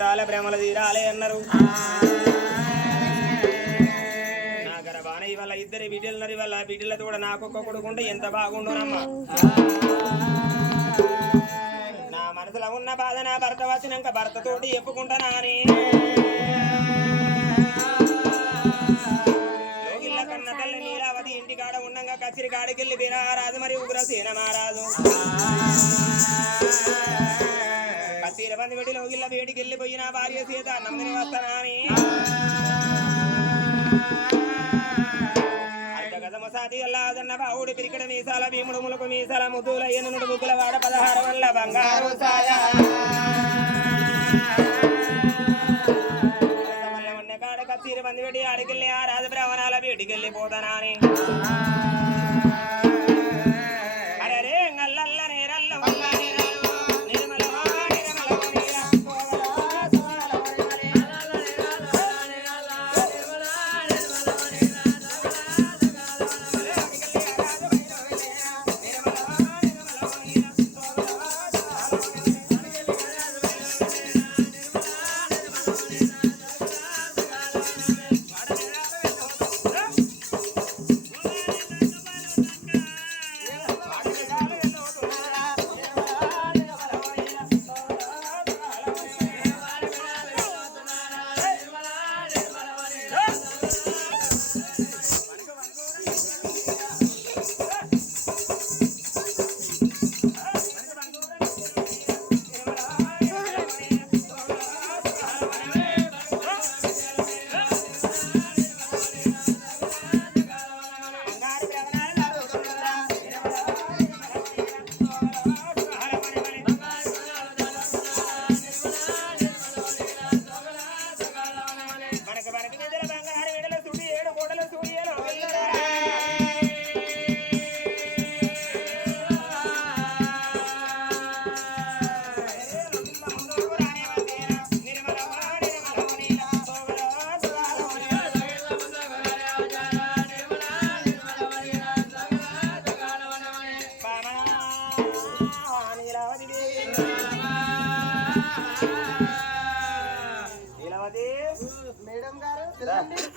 చుట్టాల ప్రేమలు తీరాలే అన్నారు. నా గర్భాన ఇవాళ ఇద్దరి బిడ్డలున్నారు. ఇవాళ బిడ్డలతో కూడా నాకు ఒక్క కొడుకుంటే ఎంత బాగుండునమ్మా. నా మనసులో ఉన్న బాధ నా భర్త వచ్చినాక భర్తతోటి చెప్పుకుంటానా అని లోగిళ్ళ కన్న తల్లి నీలావతి ఇంటికాడ ఉండగా కచ్చిరి కాడికెళ్ళి రాజు మరి ఉగ్రసేన మహారాజు కచ్చిరి బంది పెట్టి లోగిళ్ళ వేడికి వెళ్ళిపోయిన భార్య సీత నందిని వస్తానా అని సాది అల్లాదన్న బావుడి పిరికడ మీసాల భీముడు ములకు మీసాల ముద్దుల ఎనుడు ముగ్గుల వాడ 16 వల్ల బంగారు కాడ కచ్చీరి బంది పెట్టి ఆడికెళ్ళి ఆ రాజ బ్రాహ్మణాల బయటికి వెళ్ళిపోతానా అని అరే నల్లల్ల నేరల్ల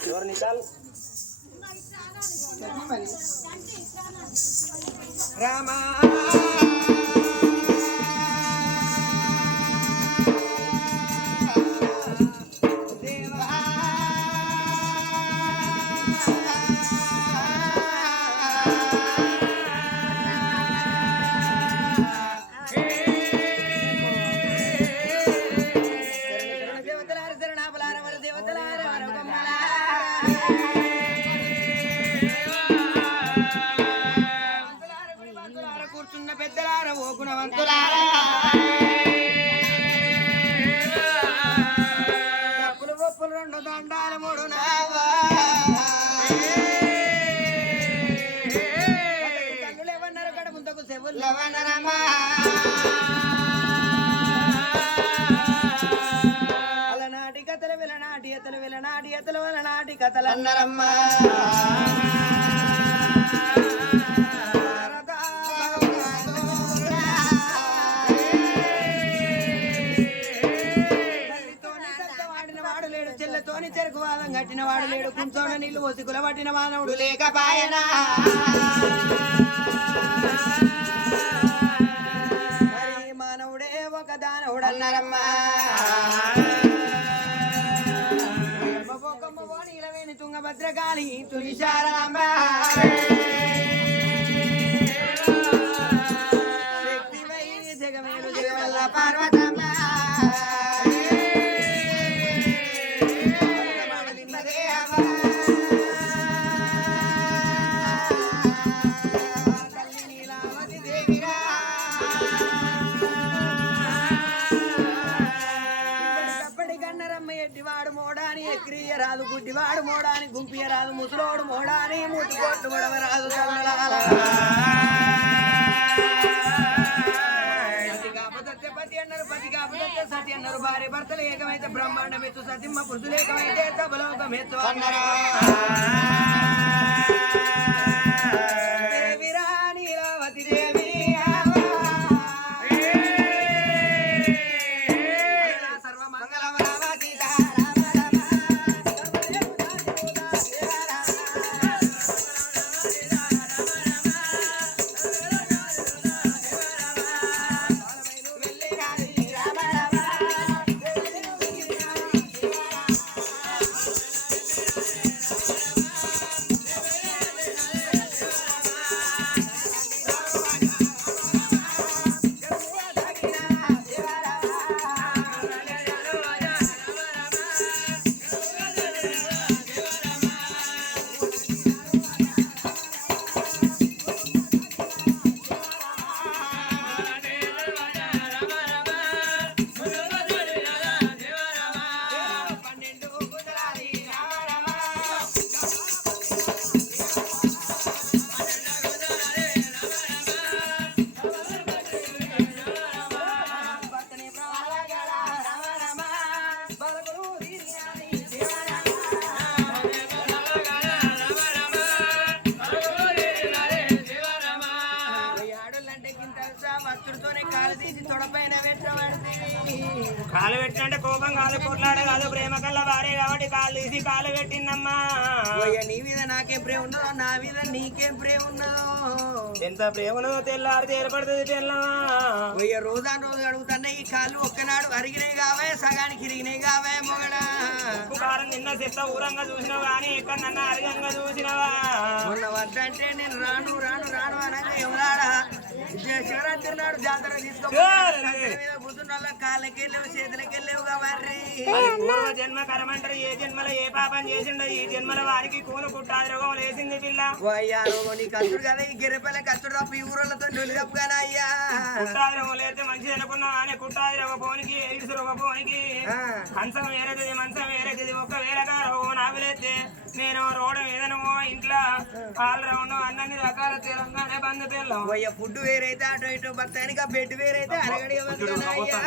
ఎవరు నికాల్ రామా నాటి కథలు అన్నారమ్మా చెల్లతోని చెరుకు వాదం కట్టిన వాడు లేడు కుంచోడ నీళ్లు పోసి కుల పట్టిన మానవుడు లేకపాయనా మరి మానవుడే ఒక దానవుడు అన్నారమ్మా తుంగభద్రకాళి తులిశారమ్మా శక్తివై జగమేలు జగవల్ల పార్వతమ్మ రాదు గుడ్డివాడు మోడాని గుంపియ రాదు ముసలోడు మోడాని ముట్టుకోట్లు మొడవ రాదు పతి అన్నారు పతి కాపుదత్తే సతి అన్నారు భార్య భర్తలు ఏకమైతే బ్రహ్మాండం ఎత్తు సతిమ్మ పురుషులు ఏకమైతే సబలోకం ఎత్తు అన్నారు దేవిరా నీలావతి దేవి సర్వమంగళ కాలు పెట్టినంటే కోపం కాదు, కొట్లాడ కాదు, ప్రేమ కల్లా భార్య కాబట్టి కాలు తీసి కాలు పెట్టిందమ్మా. నీ మీద నాకేం ప్రేమ ఉన్నదో, నా మీద నీకేం ప్రేమ ఉన్నదో. ఎంత ప్రేమ ఉన్నదో తెల్లారితే ఏర్పడుతుంది పిల్లమా. రోజా రోజు అడుగుతున్నా ఈ కాళ్ళు ఒక్కనాడు అరిగినాయి కావే, సగానికి ఇరిగినాయి కావే మొగడా. ఉప్పు కారం నిన్న చెత్త ఊరంగా చూసినావు కానీ ఎక్కడన్నా అరిగంగా చూసినవా. మొన్న వద్దంటే నేను రాను రాను రాను అనగా ఎవరాడా శివరాత్రి నాడు జాతర కూర్చున్న కాళ్ళకి వెళ్ళావు, చేతులకి వెళ్ళావు కాబట్టి పూర్వ జన్మ కరమంటారు. ఏ జన్మలో ఏ పాపం చేసిండో ఈ జన్మల వారికి కూను కుట్టాది రోగం లేసింది పిల్ల. అయ్యా రోగం నీ కత్తుడు కదా, ఈ గిరిపల్ల కత్తుడు తప్ప ఈ ఊరోళ్ళతో నొలి తప్పుగానా అయ్యా. కుట్టాది రోగం లేస్తే మంచిది అనుకున్నావు కానీ కుట్టాది రోగ పోనికి ఎయిడ్స్ రోగ పోనికి కంచం వేరేది మంచం వేరేది. ఒక్కవేళగా రోగం నావిలేస్తే నేను రోడ్డు మీదను ఇంట్లో ఆల్ రౌండ్ అన్ని రకాల తెలంగాణ బంద్ పిల్లం. ఫుడ్ వేరైతే అటు ఇటు బతానికి, ఆ బెడ్ వేరైతే అరగడి అయ్యా.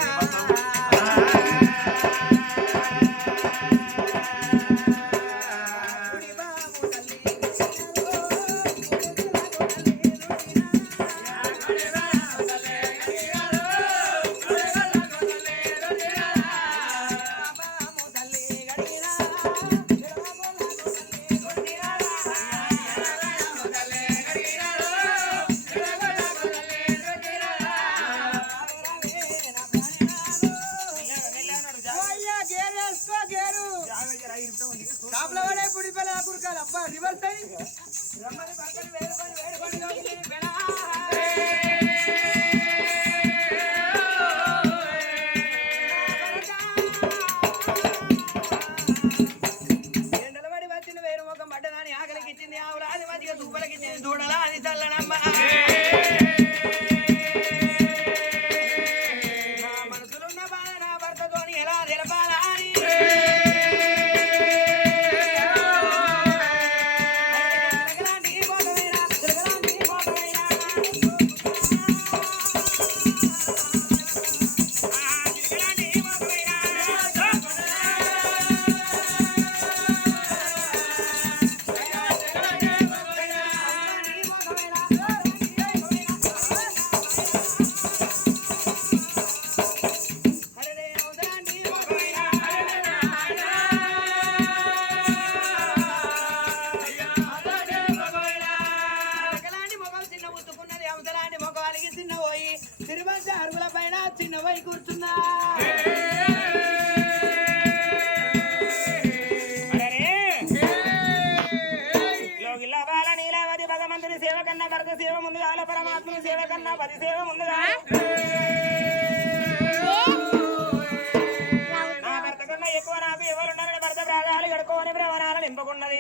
సేవ కన్నా భర్త సేవ ముందు కాల, పరమాత్మని సేవ కన్నా పది సేవ ముందు కాల. నా భర్త కన్నా ఎక్కువ నాకు ఎవరున్నారని భర్త ప్రాణాలు గడుకోని భ్రమణాలు నింపుకున్నది.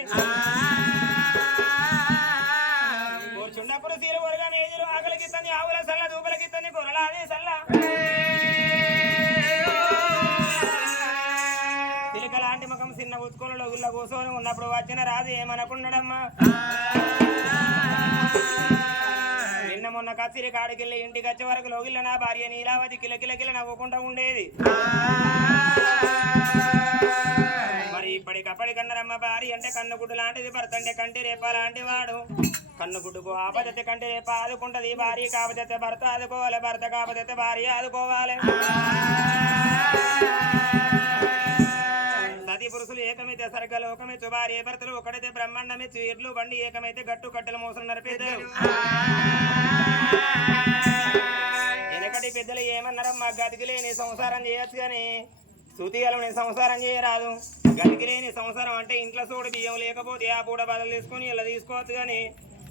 కూర్చున్నప్పుడు సీరు కొరగా మేజులు ఆకలికి తన్ని ఆవుల సల్ల, దూపలకి తన్ని కొరలాది సల్ల. చిలుక లాంటి ముఖం చిన్న ఉత్కోలలో గుళ్ళ కూర్చొని ఉన్నప్పుడు వచ్చిన రాజు ఏమనుకున్నాడమ్మా. నిన్న మొన్న కచ్చిరి కాడికెళ్ళి ఇంటికి వచ్చే వరకు లోగిల్ల నా భార్య నీలావతి కిలకిలకిల నవ్వుకుంటూ ఉండేది. మరి ఇప్పటికప్పటికన్నారమ్మ భార్య అంటే కన్నుగుడ్డు లాంటిది, భర్త అంటే కంటి రేప లాంటి వాడు. కన్నుగుడ్డుకు ఆపదతే కంటి రేప ఆదుకుంటది, భార్య కాపదతే భర్త ఆదుకోవాలి, భర్త కాపదతే భార్య ఆదుకోవాలి. సతీ పురుషులు ఏకమైతే సర్గలోకమెచ్చు, భార్య భర్తలు ఒకటైతే బ్రహ్మాండమెచ్చు. ఎడ్లు బండి ఏకమైతే గట్టు కట్టెలు మోసలు నడిపేదారు. వెనకటి పెద్దలు ఏమన్నారమ్మా, గతికి లేని సంసారం చేయొచ్చు కానీ శృతిగలని సంసారం చేయరాదు. గతికి లేని సంసారం అంటే ఇంట్లో చూడు బియ్యం లేకపోతే ఆ పూట బదులు తీసుకుని ఇలా తీసుకోవచ్చు కానీ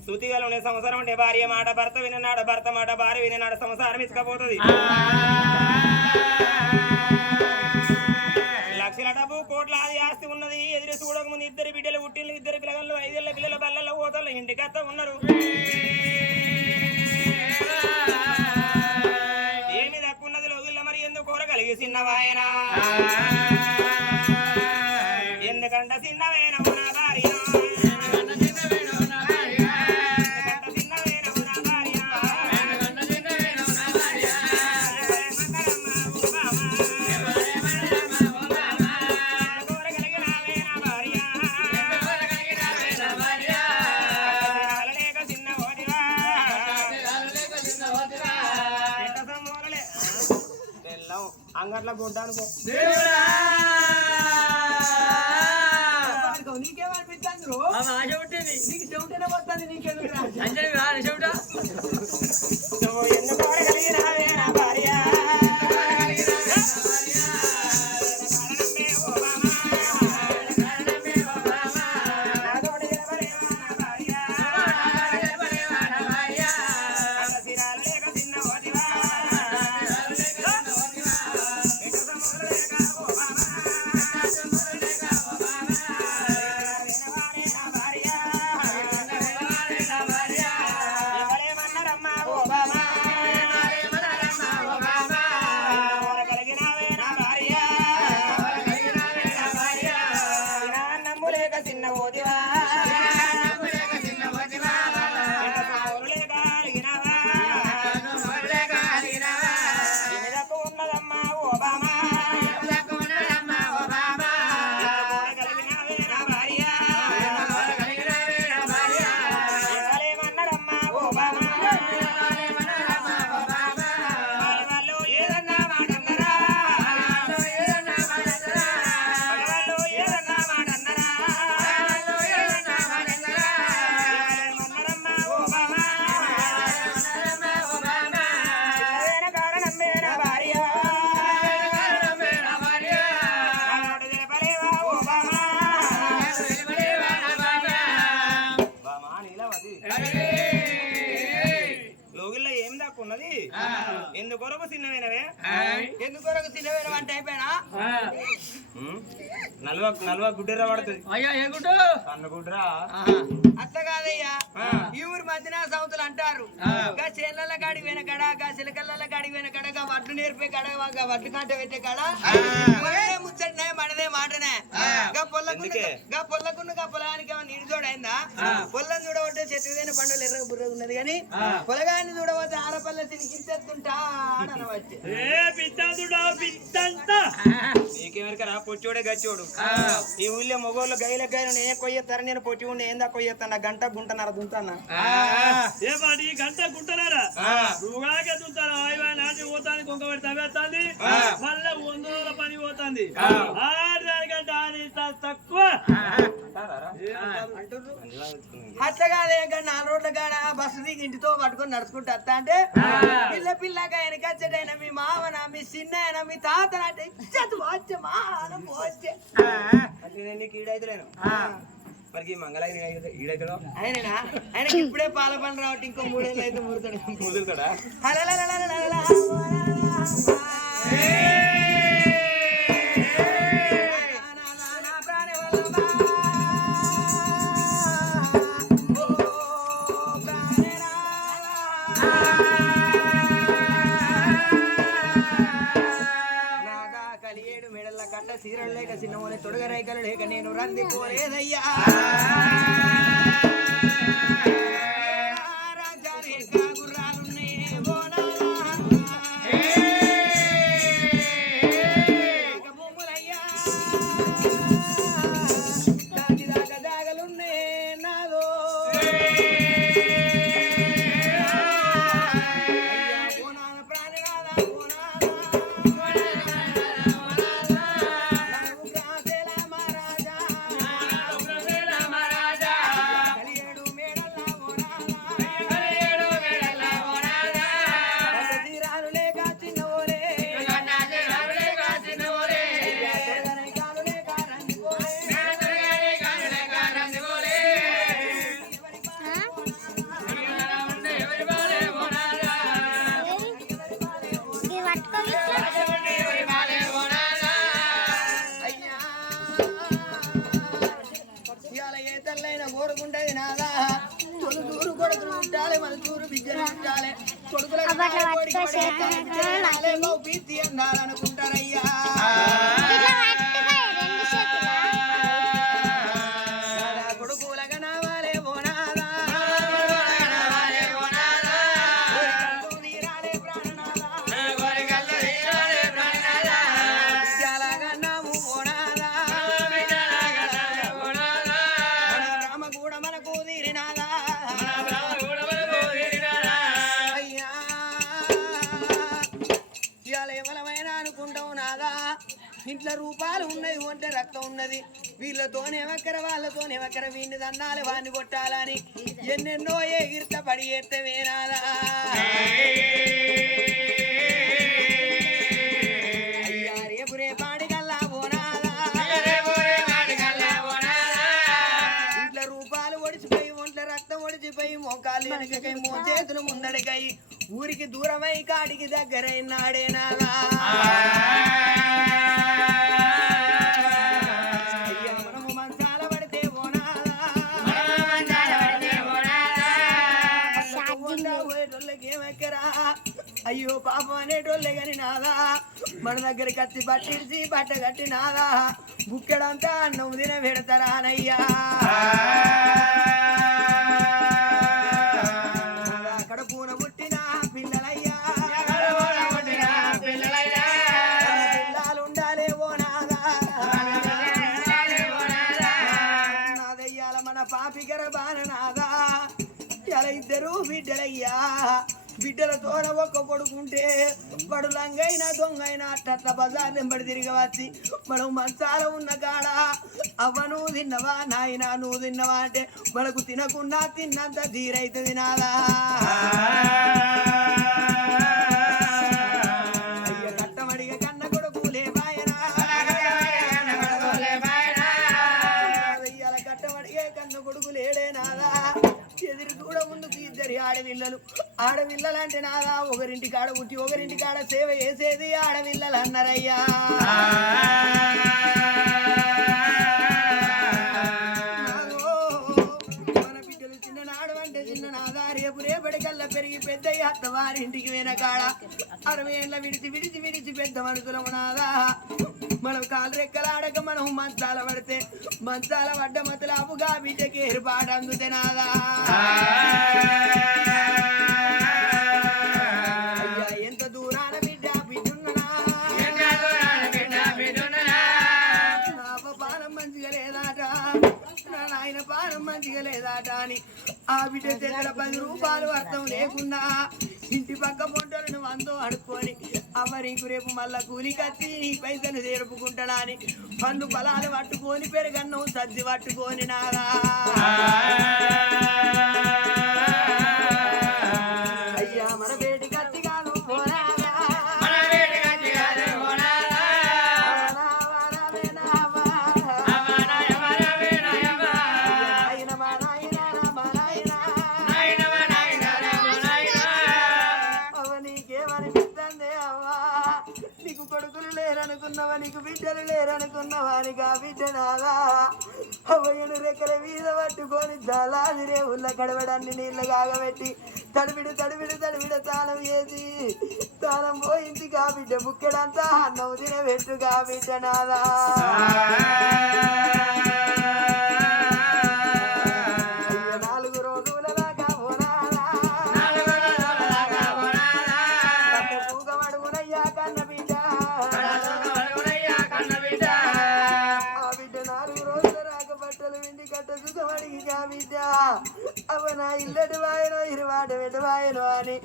శృతిగలని సంసారం అంటే భార్య మాట భర్త విననాడు, భర్త మాట భార్య విననాడు, సంసారం ఇసుకపోతుంది. లక్షల డబ్బు కోట్ల ఆది ఆస్తి ఉన్నది, ఎదురు చూడక ముందు ఇద్దరు బిడ్డలు పుట్టిళ్ళు, ఇద్దరు పిల్లలు 5 ఏళ్ల పిల్లల బల్లల్లో పోతలు ఇంటికత్త ఉన్నారు. ఏమి దక్కున్నది లోగిల్ల మరి ఎందుకు కోరగలిగి చిన్నవాయన, ఎందుకంటే చిన్నవేన నా భార్య, అంగ అట్లా గుంట అనుకో నీకేమనిపిస్తుంది ఆశ ఉంటుంది నీకు చెవిటనే వస్తుంది నీకెందుకు అంజలి రాదు చెబుతా నువ్వు ఎందుకు అడగలిగినావే నా భార్య లోగిల్లో ఏం దాక్కున్నది ఎందుకొరకు చిన్నవేనవే ఎందుకొరకు సినిమా అంటే అయిపోయినా నల్వ గుడ్డెర్ర పడుతుంది అయ్యా ఏ గుడ్డు కన్ను గుడ్రా అట్లా కాదయ్యా ఈ ఊరు మధ్యన సౌతులు అంటారు గా చేళ్ళ కాడికి పోయిన కడ గా చిలకల్ల కాడికి పోయిన కడ గా వడ్లు నేర్పే కడ గా వడ్లు కాంట పెట్టే కడ ముచ్చటనే మనదే మాటనే గా పొల్లకున్న గా పొలానికి ఏమన్నా నీడు చూడైందా పొల్లం చూడబట్టే చెట్టుదైన పండుగలు ఎర్ర బుర్ర ఉన్నది కానీ పొలగాన్ని చూడబోతే ఆడపల్ల తినికింతుంటా అని అనవచ్చు నీకెవరికరా పొచ్చోడే గచ్చోడు ఈ ఊళ్ళో మొగోళ్ళు గైల గైలు ఏ కొయ్యతారు నేను పొచ్చి ఉండి ఏందా కొయ్యతాను గంట గుంటన్నారా దుంతానా ఏ గంట గుంటనారా నువ్వుగాకే దుంతాను నాటి పోతాను కొంక పెడితే అవేస్తుంది మళ్ళీ 100 రోజుల పని పోతుంది ఆడదానికంటే ఆడి తక్కువ అట్లా కాదే 4 రోడ్ల కాడ బస్సు దిగి ఇంటితో పట్టుకొని నడుచుకుంటూ వస్తా అంటే పిల్లగా వెనకచ్చడైనా మీ మావన మీ చిన్న మీ తాత అంటే వచ్చే మా వచ్చే అంటే నేను నీకు ఈడైతలేను మరి మంగళగిరి ఈడైతలో ఆయననా ఆయనకి ఇప్పుడే పాల పని రావట్టు ఇంకో 3 ఏళ్ళు అయితే ముదురుతాడా సీరలు లేక చిన్నమోని తొడగ రేఖలు లేక నేను రంది పోలేదయ్యా గుర్రాలున్నాయే భూములయ్యా దాకా జాగలున్నాయే నాదో కోరుకుంటది నాదా తొలుదూరు కొడుకులు ఉంటాలి మన తూరు బిడ్డలు ఉంటాలి కొడుకులకు పీతి అన్నారనుకుంటారయ్యా కొడుకులగా నావాలే బోనాదా అనుకుంటా ఇంట్లో రూపాలు ఉన్నది ఒంటే రక్తం ఉన్నది వీళ్ళతోనేమక్కర వాళ్ళతోనేమక్కర వీడిని దన్నాలి వాడిని కొట్టాలని ఎన్నెన్నో ఎగిరిత పడి ఎత్తే వేనాలా అయ్యా రేపు రేపాడికల్లా పోనాలా ఇంట్లో రూపాలు ఒడిచిపోయి ఒంట్లో రక్తం ఒడిచిపోయి మోకాలు వెనకకై చేతులు ముందడికై ఊరికి దూరమై కాడికి దగ్గరైనాడేనాలా అయ్యా మనము మంచాల పడితే పోనాలా పోయేటోళ్ళకి ఏమెక్కరా అయ్యో పాపం అనేటోళ్ళే కాని నాదా మన దగ్గరికి వచ్చి పట్టించి బట్ట కట్టి నాదా బుక్కెడంతా అన్నం తిన పెడతారానయ్యా అక్కడ పూన పుట్టిన పిల్లలయ్యా పిల్లలు ఉండాలే ఓ నాదా నాదయ్యాల మన పాపికర బాన నాదా ఇలా ఇద్దరు బిడ్డలయ్యా బిడ్డలతోన ఒక్క కొడుకుంటే వాడు లంగైనా దొంగైనా అట్ట బజార్ వెంబడి తిరిగి వచ్చి మనం మంచాల ఉన్న కాడ అవ్వ నువ్వు తిన్నవా నాయనా నువ్వు తిన్నవా అంటే మనకు తినకుండా తిన్నంత తీరైతుంది నాదా అయ్య కట్టమడిగా కన్న కొడుకులే బాయనా కట్టమడిగే కన్న కొడుకులేడే నాదా ఎదురు కూడా ముందుకు ఇద్దరి ఆడపిల్లలు అంటే నాదా ఒకరింటి కాడ పుట్టి ఒకరింటి కాడ సేవ చేసేది ఆడపిల్లలు అన్నారయ్యా మన బిడ్డలు చిన్ననాడు అంటే చిన్న నాదా రేపటికల్లా పెరిగి పెద్ద అత్తవారింటికి పోయిన కాడ 60 ఏళ్ళ విడిచి పెద్ద మనుషులము నాదా మనం కాలు రెక్కలాడక మనం మంచాల పడితే మంచాల పడ్డ మతలాపుగా బిడ్డకి ఏర్పాటు అందుతే నాదా అయ్యా ఎంత దూరాన బిడ్డున్ననా నా పానం మంచిగా లేదాట నా నాయన పానం మంచిగా లేదాట అని ఆ బిడ్డ దగ్గర 10 రూపాయలు అర్థం లేకుండా ఇంటి పక్క పొంటలను వందో అడుక్కొని అమ్మరికి రేపు మళ్ళా కూలి కత్తి నీ పైసలు జరుపుకుంటాడా అని పండు పొలాలు పట్టుకొని పెరుగన్నం సర్ది పట్టుకొని నాదా అయ్యా మన వేడి కత్తి కాదు కొడుకులు లేరనుకున్నవా నీకు బిడ్డలు లేరనుకున్నవా నీకు ఆ బిడ్డ నాదా అవ్వయ్యను రెక్కల మీద పట్టుకొని జలాదిరే ఉల్ల కడవడాన్ని నీళ్ళు కాగబెట్టి తడివిడు తాళం వేసి తాళం పోయింది కా బిడ్డ బుక్కెడంతా అన్నం తినబెట్టు కా బిడ్డ నాదా అయ్యో 4 రోజుల దాకా పోనాదా పూగమడుగునయ్యా కన్న బిడ్డ ఆ బిడ్డ 4 రోజులు రాక బట్టలు విండి కట్ట సుఖమడిగి కా బిడ్డ అవ్వ నా ఇల్లటి వాయనో ఇరువాట వెటవాయనో అని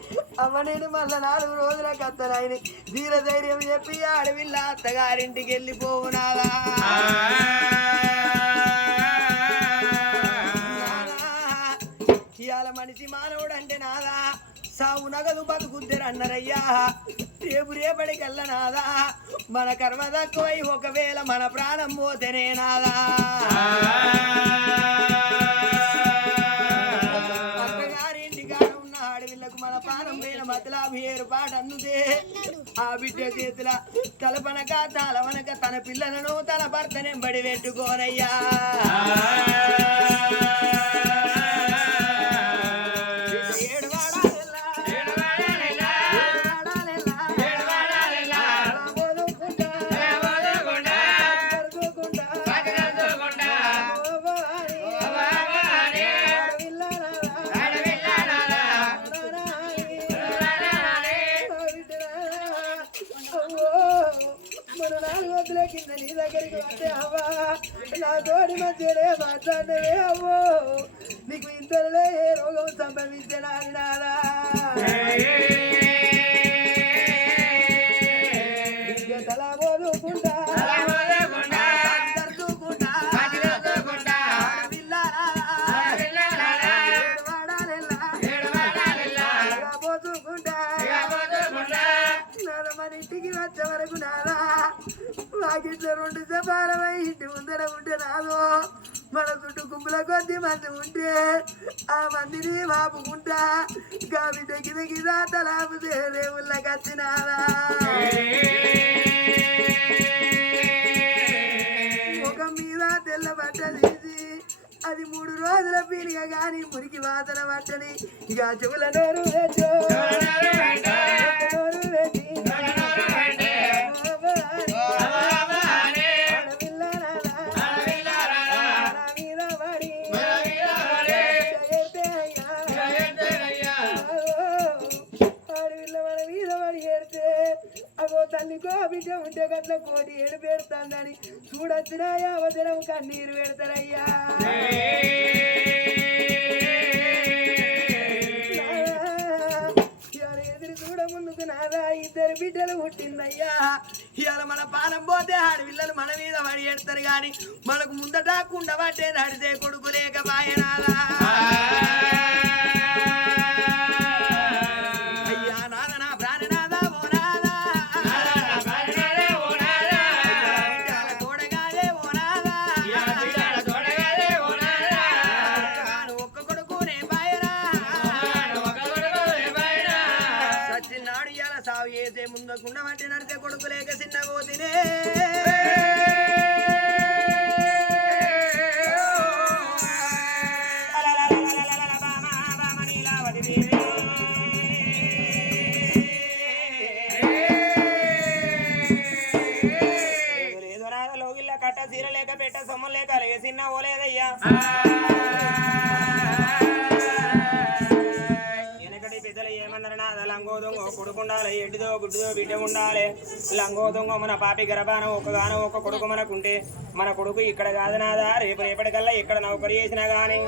అవ్వ నేను మళ్ళా 4 రోజుల కత్తనాయని ధీర ధైర్యం చెప్పి ఆడవిల్ల అత్తగారింటికి వెళ్ళిపోవునాదా ఇవాళ మనిషి మానవుడు అంటే నాదా సావు నగదు బతుకుద్దరు అన్నారయ్యా రేపటికల్లా నాదా మన కర్మ తక్కువై ఒకవేళ మన ప్రాణం పోతేనే నాదా అత్తగారింటి కాడ ఉన్న ఆడవిళ్ళకు మన ప్రాణం పోయిన మతలాభి ఏర్పాటు అందుతే ఆ బిడ్డ చేతుల తలపనక తలవనక తన పిల్లలను తన భర్తనెంబడి పెట్టుకోనయ్యా కింద నీ దగ్గరికి వస్తే అవ్వా నా తోడి మధ్యనే మాట్లాడవే అవ్వో నీకు ఇంతలో ఏ రోగం సంభవించినా నాదా తల పోదుకుంటా గుడిసె పాలమై ఇంటి ముందర ఉంటే నాదో మన చుట్టూ గుంపుల కొద్ది మంది ఉంటే ఆ మందిని వాపుకుంటా గా బిడ్డ గిద తలాపుతే రేవుళ్ళకి వచ్చినారా ఒక మీద తెల్ల బట్ట తీసి అది 3 రోజుల పీలిగా గాని మురికి వాసన పట్టని ఇక చెవుల నోరు తల్లికో బిడ్డ ఉంటే గట్ల కోటి ఏడు పెడతాందని చూడొచ్చినాయా వదనం కన్నీరు పెడతారయ్యా ఎదురు చూడ ముందుకు నాదా 2 బిడ్డలు పుట్టిందయ్యా ఇవాళ మన పానం పోతే ఆడపిల్లలు మన మీద పడి ఎడతారు గాని మనకు ముందట కుండబట్టే నడితే కొడుకు లేక బాయనాదా ముందకుండా వాటి నడితే కొడుకు లేక చిన్న పోతినే లోగిల్ల కట్ట సీర లేక పెట్ట సొమ్ము లేక చిన్న పోలేదయ్యా లంగో దొంగ కొడుకుండాలి ఎడ్డిదో గుడ్డిదో బిడ్డ ఉండాలి లంగో దొంగ మన పాపి గర్భాన ఒక్కగానో ఒక కొడుకు మనకుంటే మన కొడుకు ఇక్కడ కాదు నాదా రేపటికల్లా ఇక్కడ నౌకరి చేసినా గాని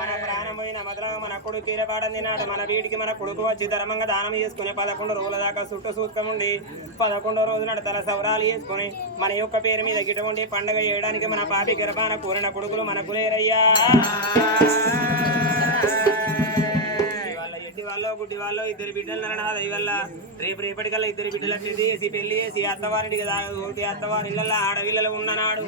మన ప్రాణం పోయిన మధురం మన కొడుకు తీరపాడం తినాడు మన వీడికి మన కొడుకు వచ్చి ధర్మంగా దానం చేసుకుని 11 రోజుల దాకా చుట్టూ సూత్కం ఉండి 11వ రోజు నాడు తల సవరాలు చేసుకుని మన యొక్క పేరు మీద గిట ఉండి పండుగ చేయడానికి మన పాపి గర్భాన కూరిన కొడుకులు మనకు లేరయ్యా వాళ్ళు గుడ్డి వాళ్ళు 2 బిడ్డలు నరనాథ ఇవల్ల రేపటికల్లా 2 బిడ్డలు చేసి పెళ్లి చేసి అత్తవారింటికి దాటి అత్తవారి ఇళ్ళల్లో ఆడవిల్లలు ఉన్ననాడు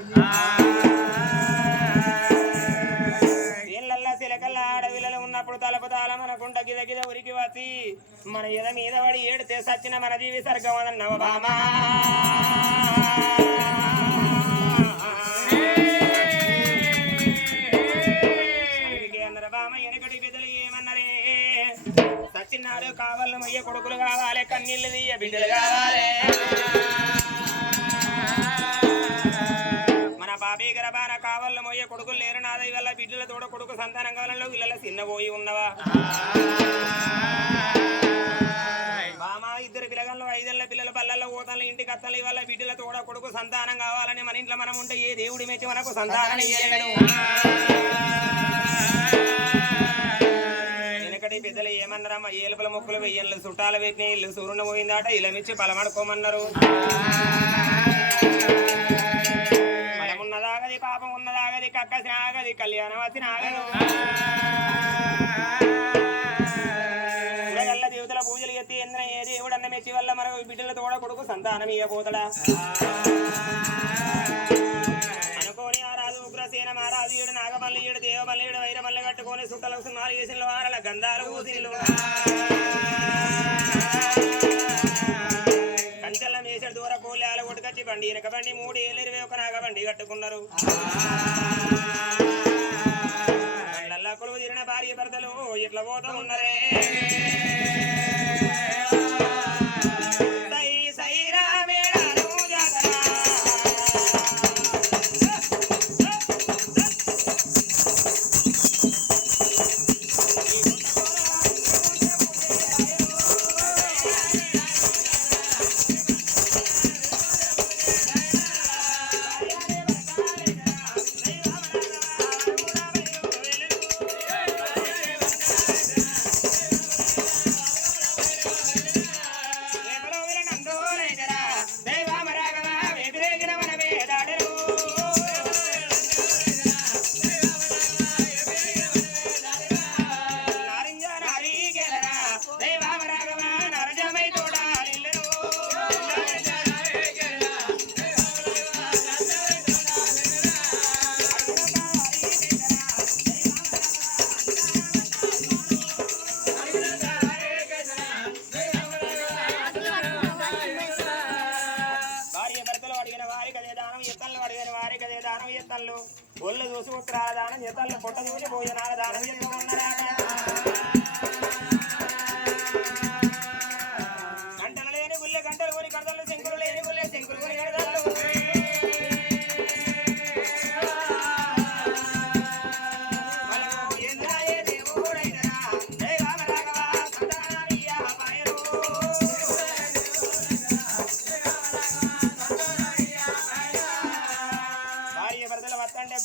ఇళ్ళల్లో చిలకల్లా ఆడవిల్లలు ఉన్నప్పుడు తలపతాల మన కుంట గిద ఉరికి వచ్చి మన ఎద మీద పడి ఏడితే సచ్చిన మన జీవి సర్గం అన్నవ బామా సచ్చినాడు కావాలి మయ్య కొడుకులు కావాలి కన్నీళ్ళు తీయ బిడ్డలు కావాలి మన బాబీ గర్భాన కావాలి మొయ్య కొడుకులు లేరు నాదై వల్ల బిడ్డల తోడ కొడుకు సంతానం కావాలలో ఇళ్ళలో చిన్నపోయి ఉన్నవా బామా 2 పిల్లగాళ్ళు 5 ఏళ్ల పిల్లల పల్లెల్లో ఓతల ఇంటికి అత్తలు ఇవాళ బిడ్డల తోడ కొడుకు సంతానం కావాలని మన ఇంట్లో మనం ఉంటే ఏ దేవుడి మెచ్చి మనకు సంతానం ఇయ్యలేడు పెద్దలు ఏమన్నారమ్మా ఏలుపల మొక్కలు వెయ్యలు చుట్టాలు పెట్టిన ఇల్లు సూర్యుని పోయిందాట ఇలా మిచ్చి బలమడుకోమన్నారు బలమున్నదాగది పాపం ఉన్నదాగది కక్కసిన ఆగది కళ్యాణం వచ్చిన ఆగదు దేవతల పూజలు ఎత్తి ఎందిన ఏ దేవుడు అన్న మెచ్చి వల్ల మనకు బిడ్డల తోడ కొడుకు సంతానం ఇయ్యపోతడా అనుకోని ఆ రాజు ఉగ్రసేన మహారాజు 7 నాగమల్లి 7 దేవమల్లి 7 వైరమల్లి కట్టుకొని సుట్టలకు 4 వేసిన వారల గంధాలు ఊసిళ్ళు కంచెల్లం వేసాడు దూర కోళ్ళ ఒట్టుకొచ్చి బండి వెనక బండి 3 ఏళ్ళు 21 నాగబండి కట్టుకున్నారు కొలువు తీరిన భార్య భర్తలు ఇట్లా పోతూ ఉన్నారే చేస్తాను ఒళ్ళు చూసి ఉత్తరాల దానం చేస్తాను పొట్ట చూసి భోజనాల దానం చేస్తూ ఉన్నారా గంటలు లేని గుళ్ళె గంటలు కొని కడతలు శంకులు లేని గుళ్ళె శంకులు కొని కడతలు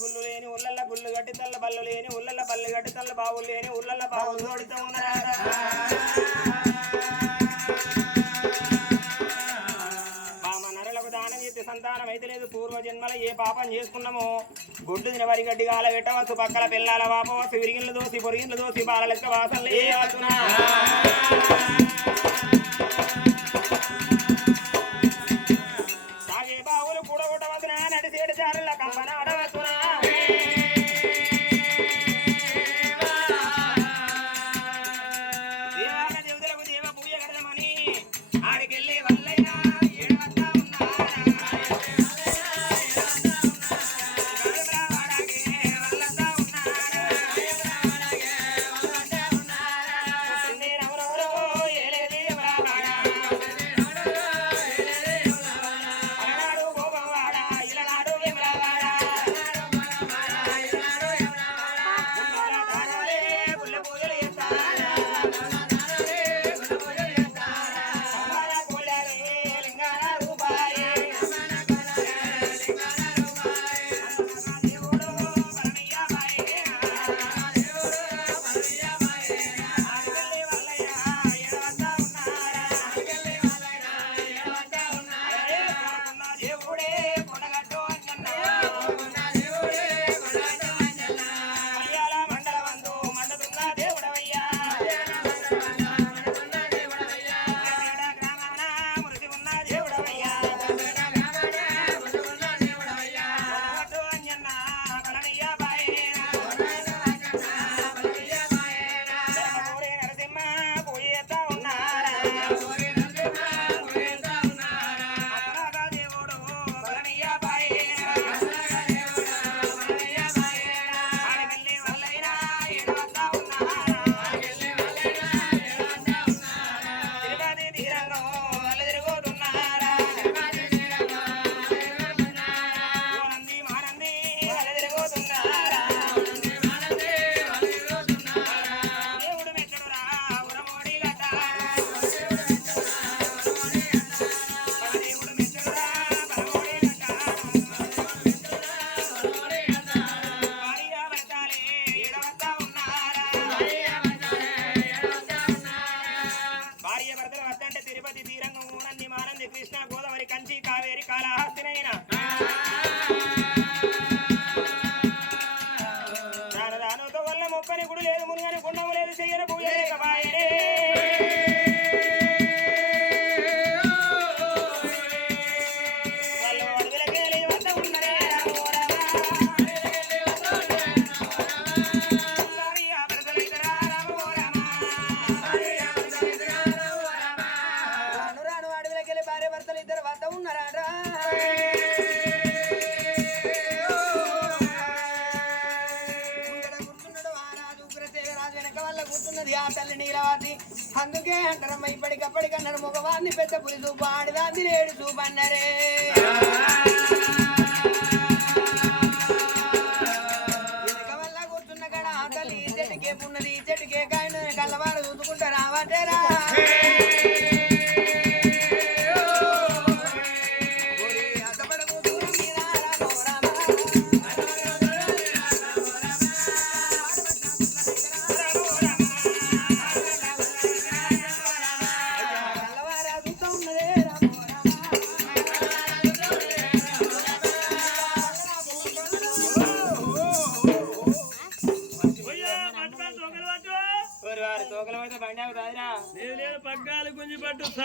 గుళ్ళు లేని ఉళ్ళల్ల గుళ్ళు గట్టి తల్ల బల్లు లేని ఉళ్ళల్ల బల్లు గట్టి తల్ల బావులు లేని ఉళ్ళల్ల బావులు తోడుతూ ఉన్నారా పామ నరులకు దానం చేస్తే సంతానం అయితే లేదు పూర్వ జన్మల ఏ పాపం చేసుకున్నామో గుడ్డు తిన వరి గడ్డి గాల పెట్టవచ్చు పక్కల పిల్లల వాపవచ్చు విరిగిళ్ళు దోసి పొరిగిళ్ళు దోసి బాల లెక్క వాసనలు ఏ అవుతున్నా సాగే బావులు కూడగొట్టవచ్చునా నడిసేడు చారుల కంపన అడవచ్చునా దేవాల దేవతలకు దేవ పూజ కడదామని ఆడికెళ్ళి వల్లైనా ఏడవద్దా కృష్ణ గోదావరి కంచి కావేరి కాళహస్తినైనా దానదానుతో వల్ల మొక్కని గుడి లేదు మునుగని గుండము లేదు చెయ్యని పూజ లేక బాయనే వాళ్ళు అడవులకెళ్ళి వద్ద ఉన్నరే తల్లి నీలవాతి అందుకే అంటారమ్మ ఇప్పటికప్పటికన్నారు మగవాడిని పెద్ద పులి చూపు ఆడిదాన్ని లేడు చూపు అన్నారే వల్ల కూర్చున్న కడ తల్లి ఈ చెట్టుకే పున్నది ఈ చెట్టుకే కాయన కళ్ళవారు చూసుకుంటా రావటేరా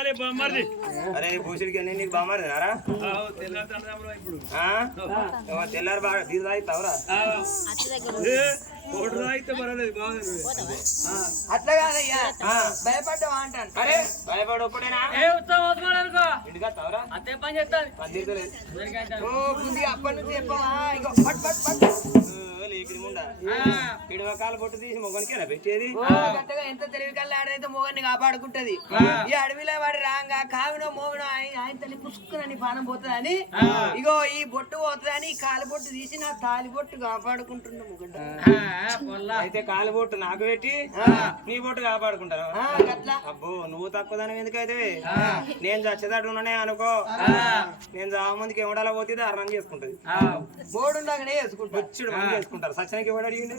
తెల్లారి బామ్మర్ది అరే భూషుడికి అన్ని నీకు బామారినారా తెల్లారి తండ్రి ఇప్పుడు తెల్లారి బాగా బీరు తాగుతావురా కోటి అయితే పర్వాలేదు బాగుంది అట్లా కాదయ్యా భయపడ్డావా అంటాను. అరే భయపడు ఒప్పుడేనా ఇంటికా తావురా అదే పని చేస్తాను ఓ బుద్ధి అప్పటి నుంచి చెప్పవా ఇగో పట్ పట్ పట్ పిడవకాలు పొట్టు తీసి మొగనికేనా పెట్టేది గట్టగా ఎంత తెలివి కల్లా ఆడైతే మోగన్ని కాపాడుకుంటది. ఈ అడవిలో వాడి రాంగా కావినో మోగినో ఆయన తల్లి పుసుకునని పానం పోతుందని ఇగో ఈ బొట్టు పోతుందని ఈ కాలు బొట్టు తీసి నా తాలి బొట్టు కాపాడుకుంటున్నా మొగంట. అయితే కాలు బొట్టు నాకు పెట్టి నీ బొట్టు కాపాడుకుంటారు. అబ్బో నువ్వు తక్కువ దాని ఎందుకైతే నేను చచ్చేదాడు ఉన్నానే అనుకో, నేను చావ ముందుకి ఎవడాలా పోతే అర్థం చేసుకుంటది. బోడుండగానే వేసుకుంటా చేసుకుంటారు సత్యానికి ఎవడు అడిగింది.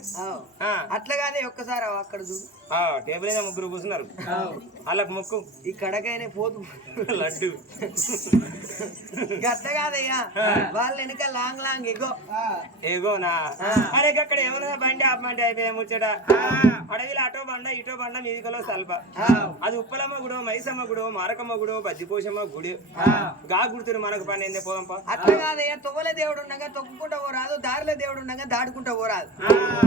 అట్లాగానే ఒక్కసారి అక్కడ చూడు టేబుల్ మీద ముగ్గురు కూర్చున్నారు, వాళ్ళకు మొక్కు ఈ కడకైనా పోతు లడ్డు గట్ల కాదయ్యా వాళ్ళ వెనక లాంగ్ లాంగ్ ఎగో ఏగోనా. అరే అక్కడ ఏమన్నా బండి ఆపమంటే అయిపోయా ముచ్చట. అడవిలో అటో బండ ఇటో బండ మీదికలో సల్ప, అది ఉప్పలమ్మ గుడో మైసమ్మ గుడో మారకమ్మ గుడో బజ్జిపోషమ్మ గుడి గా గుర్తురు మనకు పని ఏందే పోదంపా. అట్లా కాదయ్యా తొవ్వల దేవుడు ఉండగా తొక్కుకుంటా పోరాదు, దారిలో దేవుడు ఉండగా దాడుకుంటా పోరాదు.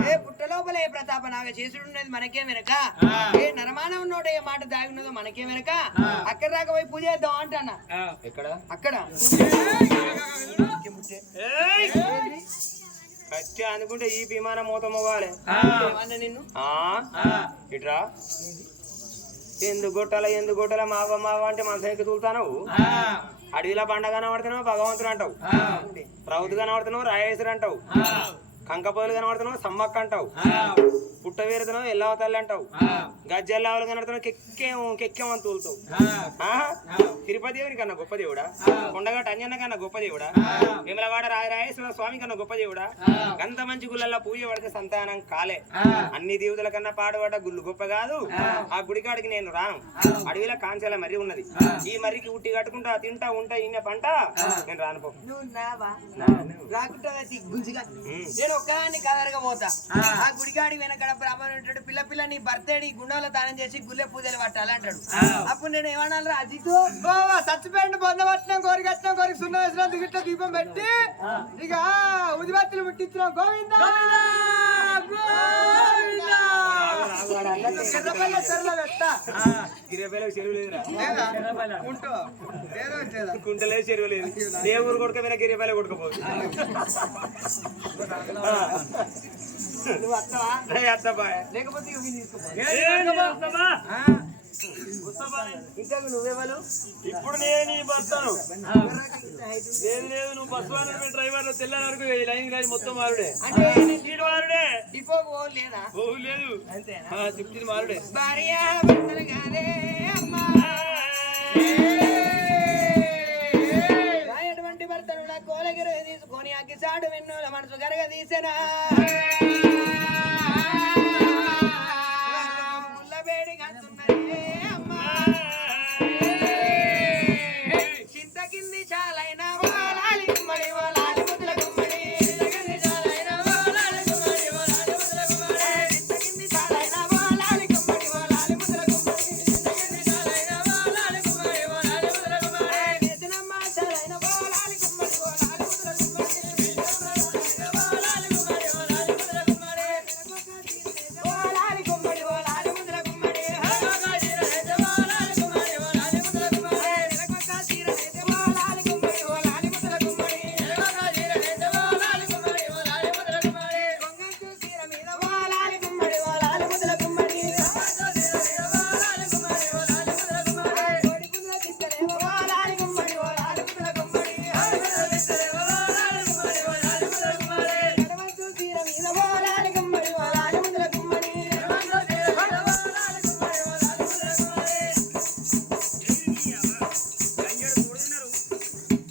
ఏ పుట్ట లోపల ఏ ప్రతాప నాగ చేసుడు ఉన్నది మనకే వెనక, ఏ నరమానం ఉన్నోడు ఏ మాట దాగినదో మనకే వెనక. అక్కడ దాకా పోయి పూజ చేద్దాం అంటానా. ఎక్కడ అక్కడ కచ్చి అనుకుంటే ఈ విమానం మూత మొగాలే నిన్ను ఇట్రా. ఎందుకు గొట్టాల మావ మావ అంటే మనసైకి తూలుతావు. అడవిలో బండ కనబడుతున్నావు భగవంతుడు అంటావు, రౌతు కనబడుతున్నావు రాయేశ్వరు అంటావు, కంకపోలు కనబడుతున్నావు సమ్మక్క అంటావు, పుట్ట వేరుతున్నావు ఎల్లవ తల్లి అంటావు, గజ్జెల్లావులు కనబడుతున్నావు కెక్కేం అని తూలుతావు. తిరుపతి దేవుని కన్నా గొప్ప దేవుడా, కొండగట్ట అంజన్న కన్నా గొప్ప దేవుడా, విమలవాడ రాయరాయేశ్వర స్వామి కన్నా గొప్ప దేవుడా. గంత మంచి గుళ్ళల్లో పూజ పడితే సంతానం కాలే. అన్ని దేవుతుల కన్నా పాడుపడ్డ గుళ్ళు గొప్ప కాదు. ఆ గుడికాడికి నేను రాను. అడవిలో కాంచెల మర్రి ఉన్నది, ఈ మర్రికి ఉట్టి కట్టుకుంటా తింటా ఉంటా ఇన్న పంట నేను రానుకో. నేను ఒక్కదాన్ని కదరగా పోతా. ఆ గుడికాడి వెనకడ బ్రాహ్మణుడు ఉంటాడు, పిల్ల పిల్ల నీ బర్త్డే గుండెలో దానం చేసి గుళ్ళె పూజలు పట్టాలి అంటాడు. అప్పుడు నేను ఏమన్నా అజిత్ చచ్చిపోయింది పొందబట్టినాం కోరి కట్టినాం కోరి సున్న వేసిన దిగిట్ల దీపం పెట్టి ఇక ఉదిబత్తులు ముట్టించినాం గోవిందా కుంటలేదు చెరువు లేదు, ఏ ఊరు కొడుకపోయినా గిరిపల్లి కొడుకపోదు. నువ్వు వస్తావా లేకపోతే ఇంకా నువ్వేవాళ్ళు ఇప్పుడు నేను భర్తను లేదు లేదు నువ్వు బస్సు వాడు డ్రైవర్ తెల్లని వరకు లైన్ కానీ మొత్తం మారుడే అంటే నీడు మారుడే డిపోకు లేదా లేదు చెప్తుంది మారుడే భార్య భర్తలు కాదే అమ్మా ఎటువంటి భర్తలు నా కోలగిర తీసుకొని అగ్గిసాడు వెన్నుల మనసు గరగ తీసేనా ముల్లబేడి కంటున్నదే అమ్మా చింత కింది చాలైనా వాలాలి మడి వాలాలి ముద్దుల గుమ్మడి చింత కింది చాలైనా వాలాలి గుమ్మడి వాలాలి ముద్దుల గుమ్మడి చింత కింది చాలైనా వాలాలి గుమ్మడి వాలాలి ముద్దుల గుమ్మడి చింత కింది చాలైనా వాలాలి గుమ్మడి వాలాలి ముద్దుల గుమ్మడి వేదనమ్మ చాలైనా వాలాలి గుమ్మడి వాలాలి ముద్దుల గుమ్మడి వాలాలి గుమ్మడి వాలాలి ముద్దుల గుమ్మడి వాలాలి గుమ్మడి వాలాలి ముద్దుల గుమ్మడి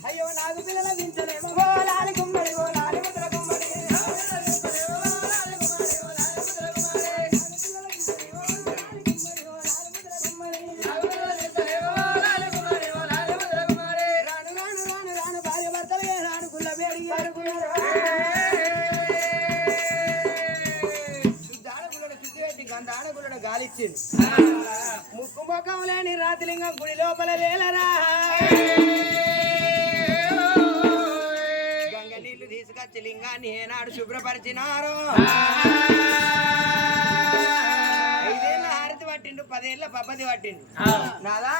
అయ్యో నాకు పిల్లల దించలేమో వాలాలి గుమ్మడి వాలాలి ముద్దుల గుమ్మడి రాను రాను రాను రాను భార్య భర్తలే రాను గుల్ల వేడి ఆడగుల్లడ చుట్టి పెట్టి గంట ఆడగుల్లడ గాలిచ్చింది ముక్కు ముఖం లేని రాతిలింగం గుడి లోపల వేలరా గంగ నీళ్లు తీసుకొచ్చి లింగాన్ని ఏనాడు శుభ్రపరిచినారు 5 ఏళ్ళ హారతి పట్టిండు 10 ఏళ్ళ పబ్బది పట్టిండు నాదా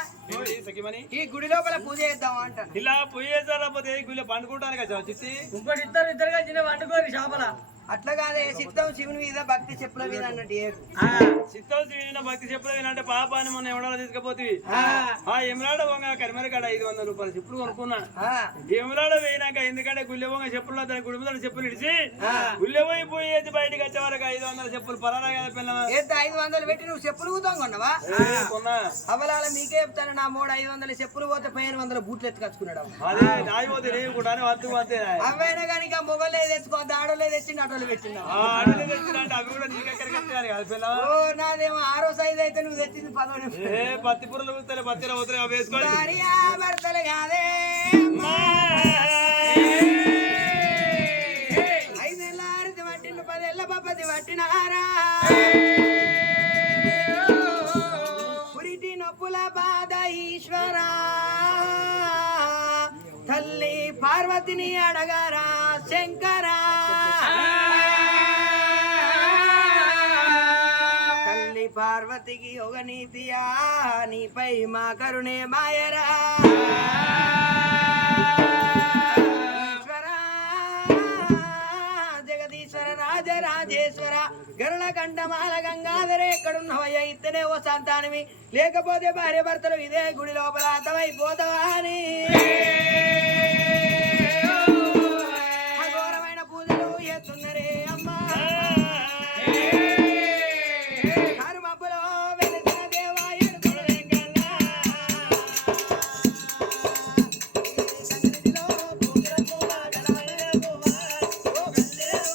ఈ గుడి లోపల పూజ చేద్దాం అంటాను ఇలా పోయేసారపోతే గుళ్ళ పండుకుంటాను కదా చిత్తి ఇంకోటి ఇద్దరు కలిసి వండుకోరు చేపల అట్లా కాదే సిద్ధం శివుని మీద భక్తి చెప్పుల మీద అన్నట్టు చిత్తం భక్తి చెప్పలేదు అంటే పాపాన్ని మొన్న ఎవడో తీసుకపోతే ఆ ఎమరాడ పోగా కరిమరికాడ 500 రూపాయలు చెప్పులు కొనుక్కున్నా ఎమరాడ పోయినాక ఎందుకంటే గుళ్ళె పోగా చెప్పులు దాని గుడి మీద చెప్పులు ఇడిచి గుళ్ళె పోయేది బయటకు వచ్చే వరకు 500 చెప్పులు పరారా కదా పిల్లలు 500 పెట్టి నువ్వు చెప్పులు కూతాం కొన్నావా కొన్నా అవలాల మీకే చెప్తాను నా 500 చెప్పులు పోతే 1500 బూట్లు ఎత్తుకొచ్చుకున్నాడు అదే నాయిపోతే లేవు కూడా వద్దు అంతే అవైనా కానీ ఇక మొగలే తెచ్చుకోవద్దు ఆడోలే తెచ్చి అటోలు పెట్టినా అవి కూడా నీకెక్కడికి వచ్చారు కదా పిల్ల ఓ నాదేమో 6వ సైజ్ అయితే నువ్వు తెచ్చింది 10 పత్తి పుర్రలు కూర్చొని పత్తిలో పోతే అవి వేసుకోండి భర్తలు కాదే 5 ఏళ్ళ ఆరతి పట్టిండు 10 ఏళ్ళ పబ్బది పట్టినారా పురిటి నొప్పుల బాధ ఈశ్వరా తల్లి పార్వతిని అడగారా శంకరా తల్లి పార్వతికి ఒక నీతియా నీపై మా కరుణే మాయరా ఈశ్వరా జగదీశ్వర రాజరాజేశ్వర గరుడ కంఠమాల గంగాధరే ఎక్కడున్నవయ్యా ఇత్తనే ఓ సంతానమి లేకపోతే భార్య భర్తలు ఇదే గుడి లోపల అర్థమైపోతావా అని అఘోరమైన పూజలు ఎత్తున్నరే అమ్మా కరుమబ్బులో వెలిసిన దేవా ఎడుకుడు వెంకన్న కన్నిటిలో పూజలకు గడవయ్యకు ఓ గల్లేరు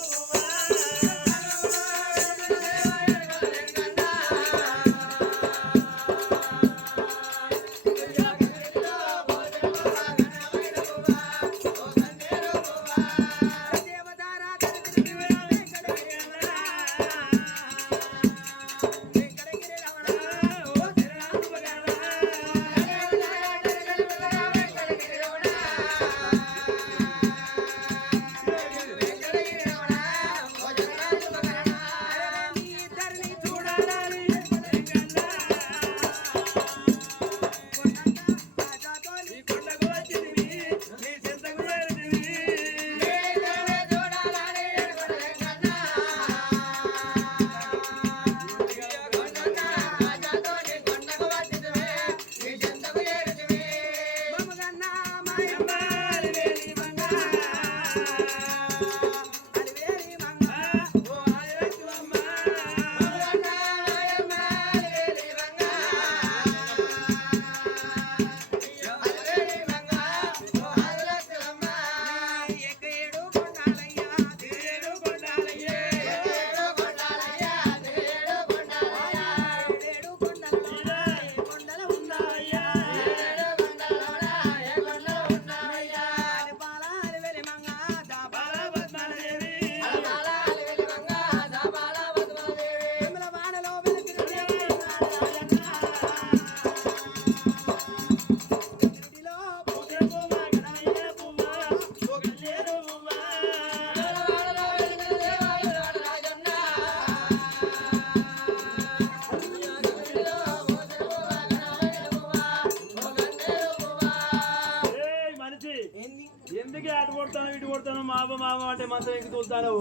ఎందుకే అటు కొడతాను ఇటు కొడతాను మామ మామ అంటే మంత్రం ఎక్కి తోలుతాను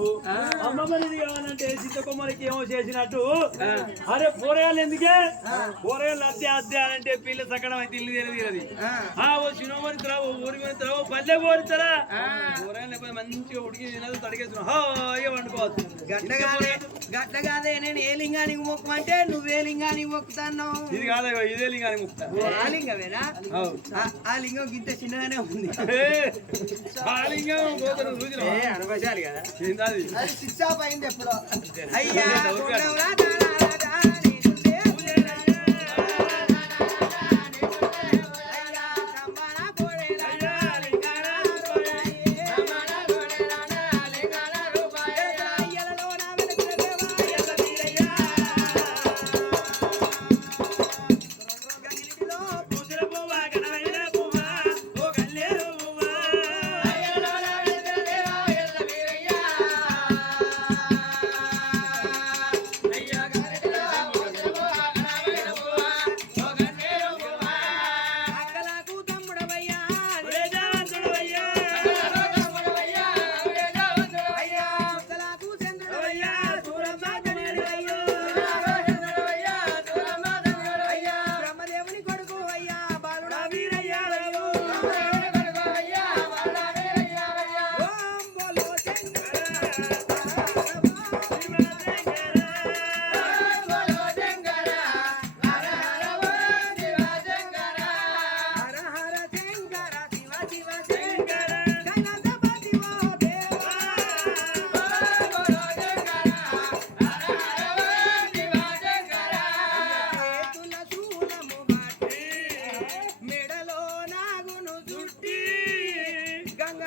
అమ్మమ్మది కావాలంటే సీతకొమ్మరికి ఏమో చేసినట్టు అరే పోరగాళ్ళు ఎందుకే పోరగాళ్ళు అద్దె అంటే పిల్ల సక్కడం అయితే ఇల్లు తెలియదు ఓ చిన్నోమరితరా ఓ ఊరి మరితరా ఓ పల్లె కోరితరా పోరగాళ్ళు మంచిగా ఉడికి తినదు తడిగేస్తున్నావు హాయిగా వండుకోవచ్చు గట్టగాదే నేను ఏ లింగానికి మొక్కమంటే నువ్వే లింగానికి మొక్కుతాను ఇది కాదా ఇదే లింగానికి మొక్కుతా ఆ లింగమేనా ఆ లింగం గింత చిన్నగానే ఉంది అనుభవాలు కదా శిక్షా పోయింది ఎప్పుడో అయ్యా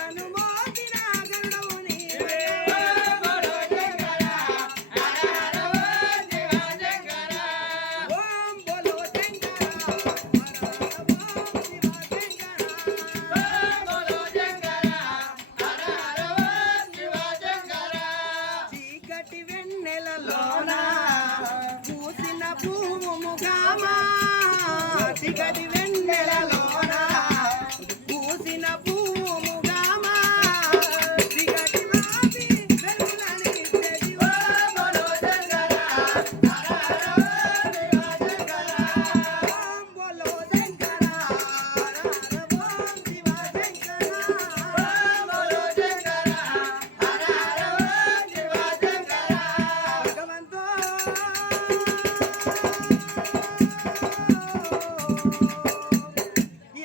గంగను మోసిన గరుడవు నీవే ఓం బోలో శంకర చీకటి వెన్నెలలోన పూసిన భూముగామా చీకటి వెన్నెలలోన పూసిన భూముగామా చీకటి వాపి వెలుగులని తెదివా బోలో శంకర ఓం బోలో శంకర ఓం శివ శంకర బోలో శంకర భగవంతో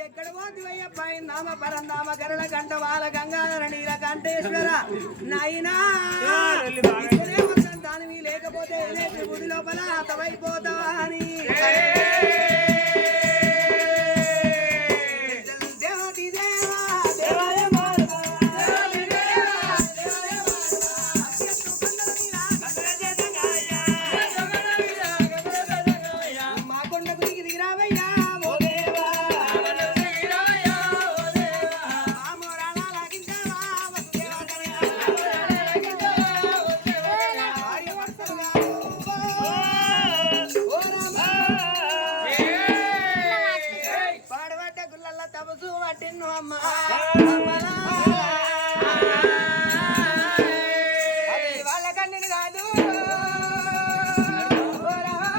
ఎక్కడ పోతివయ్య నామ పరంధామ గరళ కంఠ బాల గంగాధర నీల కంఠేశ్వర నాయనా ఇక్కడే మొత్తం దానివి లేకపోతే ఏలేటి గుడి లోపల హతమైపోతావా అని దేవతి దేవా దేవాయ మాధవ దేవాయ దేవా దేవాయ మాధవ మా కొండ గురికి దిగిరావయ్యా ఓ దేవా ఆ మోరాల లాగించావా వసుదేవా భార్య భర్తలుగా ఓ రామా పాడబడ్డ గుళ్ళల్లో తపసు పట్టిన్ను అమ్మ అది వాళ్ళ కన్నీరు కాదు ఓ రామా.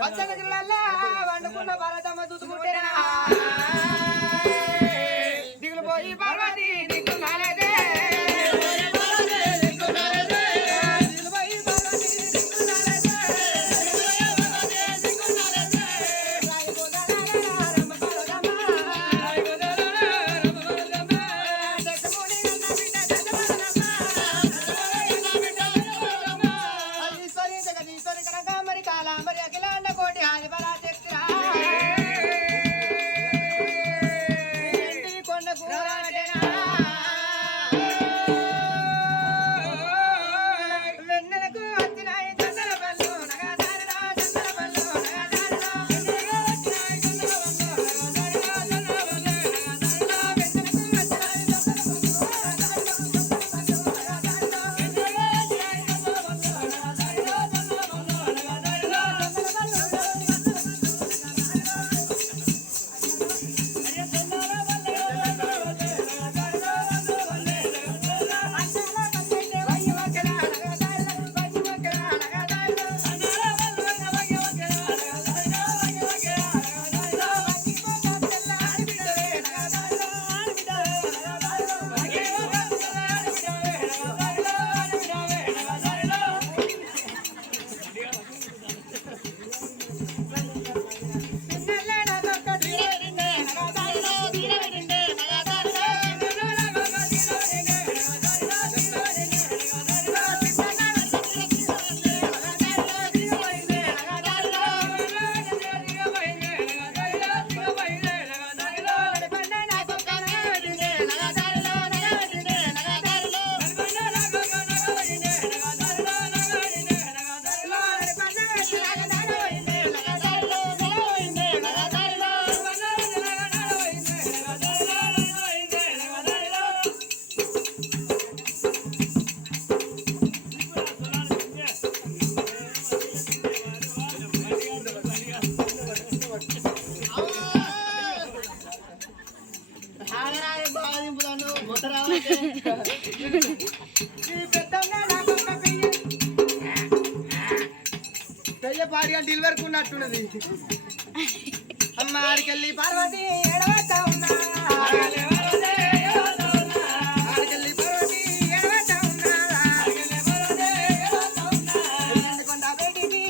పచ్చని గుళ్ళల్లో వండుకున్న భారతమ్మ చూసుకుంటేనా దిగులు పోయి పార్వతి దిక్కు నాలేదే దిగులు పోయి పార్వతి దిక్కు నాలేదే రాయి గోదాల రమ్మ పార్వతమ్మ రాయి గోదాల రమ్మ పార్వతమ్మ దశముని గన్న బిడ్డ దశమరమ్మ ఈశ్వరి జగదీశ్వరి కనకాంబరి కాలాంబరి అఖిలాండ కోటి ఆది పరాశక్తిరా కొండకు వెన్నెలకు వచ్చినాయి చందన పళ్ళు నగదారిలో చందన పళ్ళు నగదారిలో వెన్నెలకు వచ్చినాయి చందన పళ్ళు నగదారిలో చందన పళ్ళు నగదారిలో వెన్నెలకు వచ్చినాయి చందన పళ్ళు నగదారిలో వెన్నెలకు వచ్చినాయి చందన పళ్ళు నగదారిలో పాడిగా డెలివరీ ఉన్నట్టున్నది అమ్మ ఆడికెళ్ళి పార్వతి ఏడవతా ఉన్నా ఆడికెళ్ళి పార్వతి ఏడవతా ఉన్నా కొండ బేటికి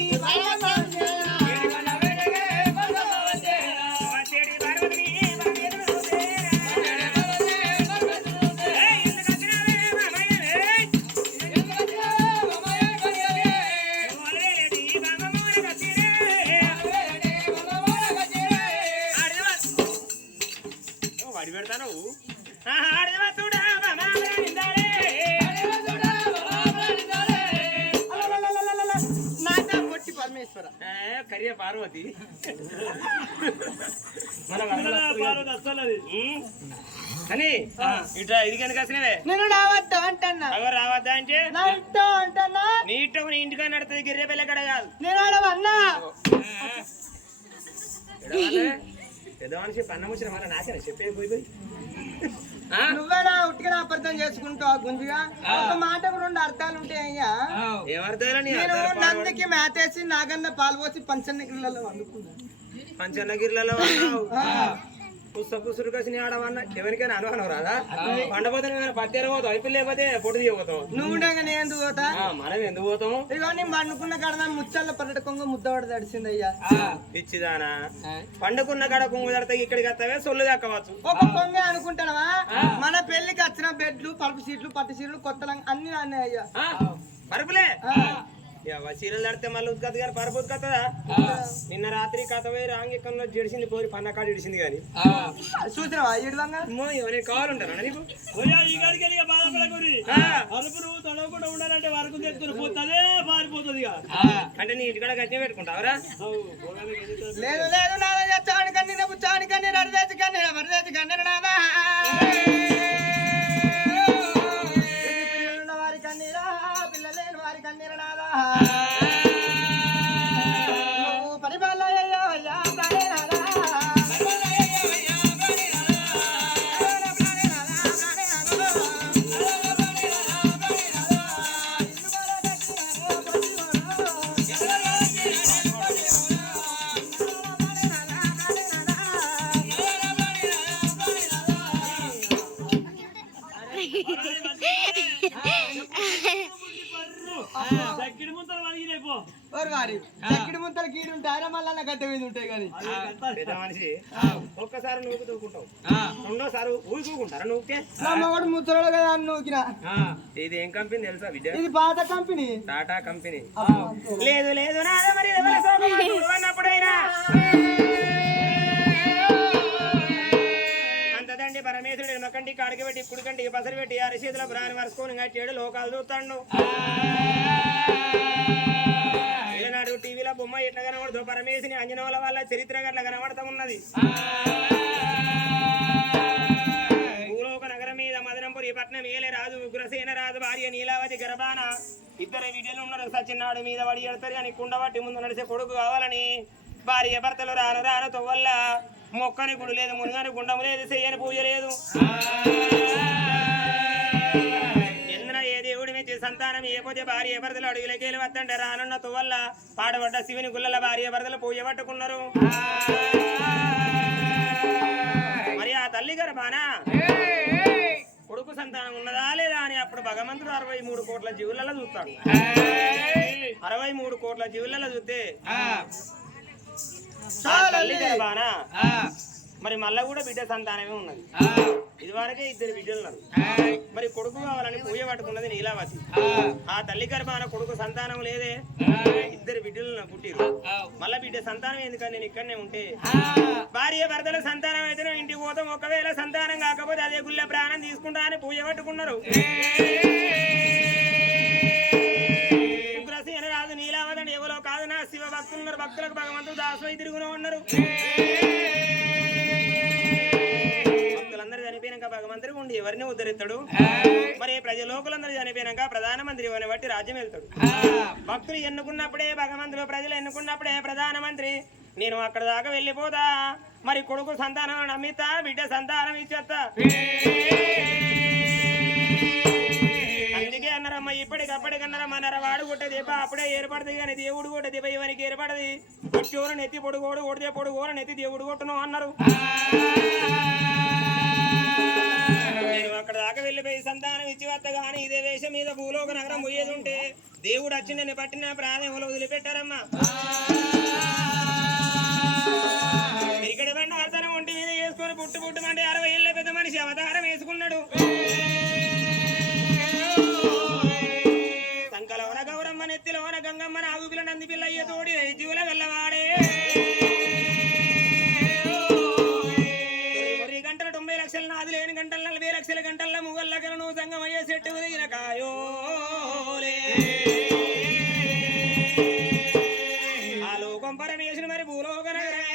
వడి పెడతాను పొట్టి పరమేశ్వర కరియ పార్వతి పార్వతి అస్సలు అది అని ఇట్లా ఇది కనుక వచ్చినవే నేను రావద్దా అంటన్నా ఎవరు రావద్దా అంటే నా ఇంటో అంటన్నా నీ ఇంట్లో నీ ఇంటిగా నడుతుంది గిర్రె పిల్ల కడ కాదు నేను ఆడవన్నా పెద్ద మనిషి పన్న ముచ్చిన మళ్ళీ నాకేనా చెప్పేది పోయి నువ్వేనా ఉట్టిగా అపార్థం చేసుకుంటావు గుంజిగా ఒక మాటకు 2 అర్థాలు ఉంటాయి అయ్యా ఏమర్థాలు నేను నందికి మేతేసి నాగన్న పాలు పోసి పంచన్న గిళ్ళలో వండుకున్నాను పంచన్నగిరిలలో పుస్త పుసుడు కలిసి ఆడవన్నా ఎవరికైనా అనుమానం రాదా పండపోతే పత్తేర పోతావు అయిపోయి లేకపోతే పొట్టు తీయపోతావు నువ్వు ఉండగా నేను ఎందుకు పోతా మనం ఎందుకు పోతాం ఇగో నేను పండుకున్న కాడ ముచ్చల్ల పర్రట కొంగ ముద్దవాడు తడిసింది అయ్యా పిచ్చిదానా పండుకున్న కాడ కొంగు తడితే ఇక్కడికి వస్తావే సొల్లు దక్కవచ్చు ఒక కొంగ అనుకుంటావా మన పెళ్లికి వచ్చిన బెడ్లు పరుపు సీట్లు పట్టు సీట్లు కొత్త అన్ని అన్నీ అయ్యా పరుపులే చీరలు తడితే మళ్ళీ ఉత్కత్త గారు పరుపు ఉత్కత్తదా నిన్న రాత్రి కథ పోయి రాంగికంలో జడిసింది పోయి పన్నకాడు ఇడిసింది కానీ చూసినావా ఇడవంగా ఎవరైనా కావాలంటారా నీకు ఈ గాడికి వెళ్ళి బాధపడకూరి అరుపు నువ్వు తడవకుండా ఉండాలంటే వరకు తెచ్చుకుని పోతుందే పారిపోతుంది అంటే నీ ఇంటికాడ గట్టిగా పెట్టుకుంటావరా లేదు లేదు నాదా చాణికన్ని నవ్వు చాణికన్ని రడదేసి కన్ని వరదేసి కన్ని నాదా పిల్లలున్న వారి కన్నీరా పిల్లలేని వారి కన్నీర నాదా నువ్వు పరిపాలయ్యా అయ్యా ప్రాణే నాదా చక్కిడి ముంతలు వరిగిరేపో వారి చక్కిడి ముంతలు గీడు ఉంటాయి మళ్ళా గడ్డ మీద ఉంటాయి కానీ పెద్ద మనిషి ఒక్కసారి నువ్వు తూకుంటావు రెండోసారి ఊరుకుంటారా నువ్వుకే నా మగడు ముచ్చడు కదా అని నూకినా ఇది ఏం కంపెనీ తెలుసా విద్య ఇది పాత కంపెనీ టాటా కంపెనీ లేదు లేదు నాదా మరి అన్నప్పుడైనా అంతదండి పరమేశ్వరుడు ఎడమకంటి కాడికి పెట్టి కుడికంటికి పసరు పెట్టి అరిచేతుల ప్రాణి వరుసుకొని చెడు లోకాలు చూస్తాడు ఈనాడు టీవీలో బొమ్మ ఎట్లా కనబడదు పరమేశ్వరి అంజనోల వల్ల చరిత్ర గట్ల కనబడతా ఉన్నది భూలోక నగరం మీద మదనంపురి పట్నం ఏలే రాజు ఉగ్రసేన రాజు భార్య నీలావతి గర్భాన 2 బిడ్డలు ఉన్నారు సచిన్నాడు మీద వడి ఎడతారు అని కుండబట్టి ముందు నడిచే కొడుకు కావాలని భార్య భర్తలు రాను రాను తొవ్వల్ల మొక్కని గుడి లేదు మునుగని గుండము లేదు చెయ్యని పూజ లేదు ఎందున ఏ దేవుడి మెచ్చి సంతానం ఏపోతే భార్య భర్తలు అడుగులకేలు వద్దంటే రానున్న తొవ్వల్ల పాడబడ్డ శివుని గుళ్ళల భార్య భర్తలు పూజ పట్టుకున్నారు మరి ఆ తల్లి గర్భాన కొడుకు సంతానం ఉన్నదా లేదా అని అప్పుడు భగవంతుడు 63 కోట్ల జీవులలో చూస్తాడు 63 కోట్ల జీవులలో చూస్తే తల్లి గర్భాన మరి మళ్ళా కూడా బిడ్డ సంతానమే ఉన్నది ఇది వరకే 2 బిడ్డలు ఉన్నారు మరి కొడుకు కావాలని పూజ పట్టుకున్నది నీలావతి ఆ తల్లి గర్భాన కొడుకు సంతానం లేదే 2 బిడ్డలు పుట్టిరు మళ్ళా బిడ్డ సంతానం ఎందుకని నేను ఇక్కడనే ఉంటే భార్య భర్తల సంతానం అయితే ఇంటికి పోతాం ఒకవేళ సంతానం కాకపోతే అదే గుళ్ళ ప్రాణం తీసుకుంటా అని పూజ పట్టుకున్నారు ఉగ్రసేన రాజు నీలావతి ఎవరో కాదు నా శివ భక్తులున్నారు భక్తులకు భగవంతుడు దాసోయి తిరుగుతూ ఉన్నారు భక్తులందరూ చనిపోయినాక భగవంతుడు ఉండి ఎవరిని ఉద్ధరిస్తాడు మరి ప్రజలోకులందరూ చనిపోయినాక ప్రధానమంత్రి ఎవరిని బట్టి రాజ్యం వెళ్తాడు భక్తులు ఎన్నుకున్నప్పుడే భగవంతుడు ప్రజలు ఎన్నుకున్నప్పుడే ప్రధానమంత్రి నేను అక్కడ దాకా వెళ్ళిపోతా మరి కొడుకు సంతానం నమ్మితా బిడ్డ సంతానం ఇచ్చేస్తా అందుకే అన్నారమ్మ ఇప్పటికప్పటికన్నారమ్మ నరవాడు కొట్టే దీప అప్పుడే ఏర్పడుతుంది కానీ దేవుడు కొట్టే దీప ఇవరికి ఏర్పడది కొట్టోరు నెత్తి పొడుగోడు కొడితే పొడుగోరు నెత్తి దేవుడు కొట్టును అన్నారు నేను అక్కడ దాకా వెళ్ళిపోయి సంతానం ఇచ్చి వస్త గాని ఇదే వేషం మీద భూలోక నగరం పోయేది ఉంటే దేవుడు వచ్చి నేను పట్టిన ప్రాణంలో వదిలిపెట్టారమ్మా ఇక్కడ బండి ఆర్తనం ఒంటి మీద వేసుకొని పుట్టుమంటే 60 ఏళ్ళ పెద్ద మనిషి అవతారం వేసుకున్నాడు సంకలవన గౌరమ్మ నెత్తిలోన గంగమ్మ నాగుపిల్ల నంది పిల్ల అయ్య తోడి జీవుల గల్లవాడే 90 గంటల 90 లక్షల నాది లేని గంటల 40 లక్షల గంటల ముగల్ల కలను సంగమయ్యే చెట్టు దిగిన కాయోలే ఆ లోకం పరమేశ్వరు మరి భూలోక నగరే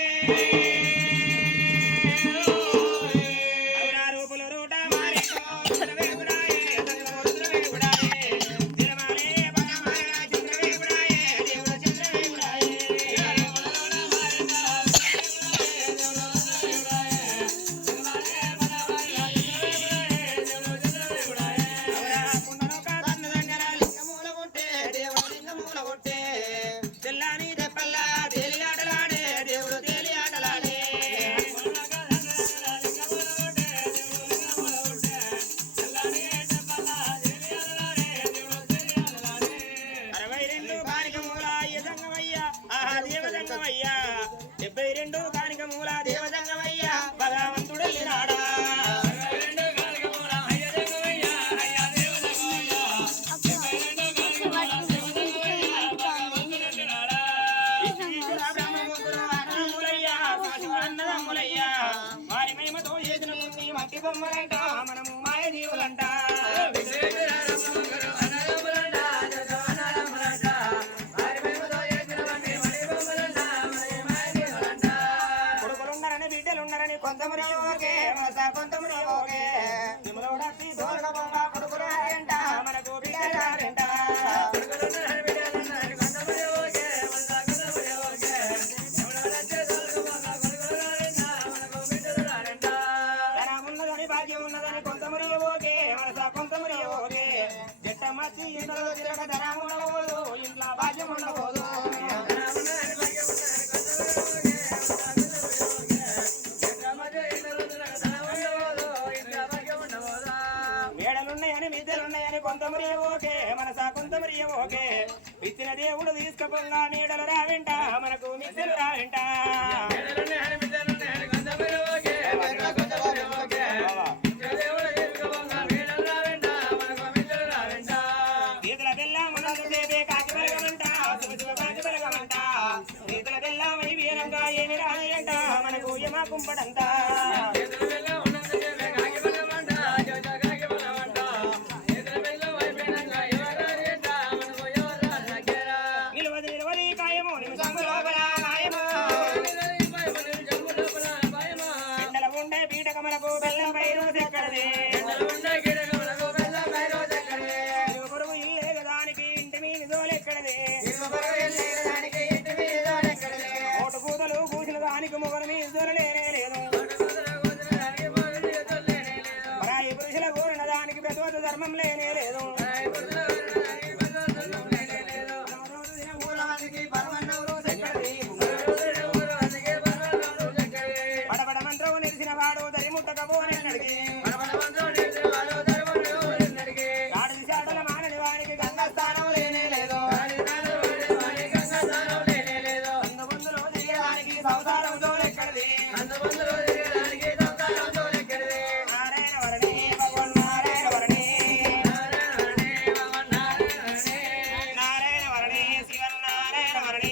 మనము మాయ జీవులంట కొడుకులున్నారని బిడ్డలున్నారని కొంతమంది ఓకే కొంతమంది ఓకే కొడుకులారంట మనకు బిడ్డలారంట భాగ్యం ఉన్నదని కొంతమంది ఓకే మనస కొంతమంది ఓకే జట్ట మచ్చి ఇంట్లో తిరగ ధనం ఉండబోదు ఇంట్లో భాగ్యం ఉండబోదు మేడలున్నాయని మిద్దెలున్నాయని కొంతమంది ఓకే మనస కొంతమంది ఓకే ఇచ్చిన దేవుడు తీసుకపోగా నీడలు రావింట మనకు మిద్దెలు రావింట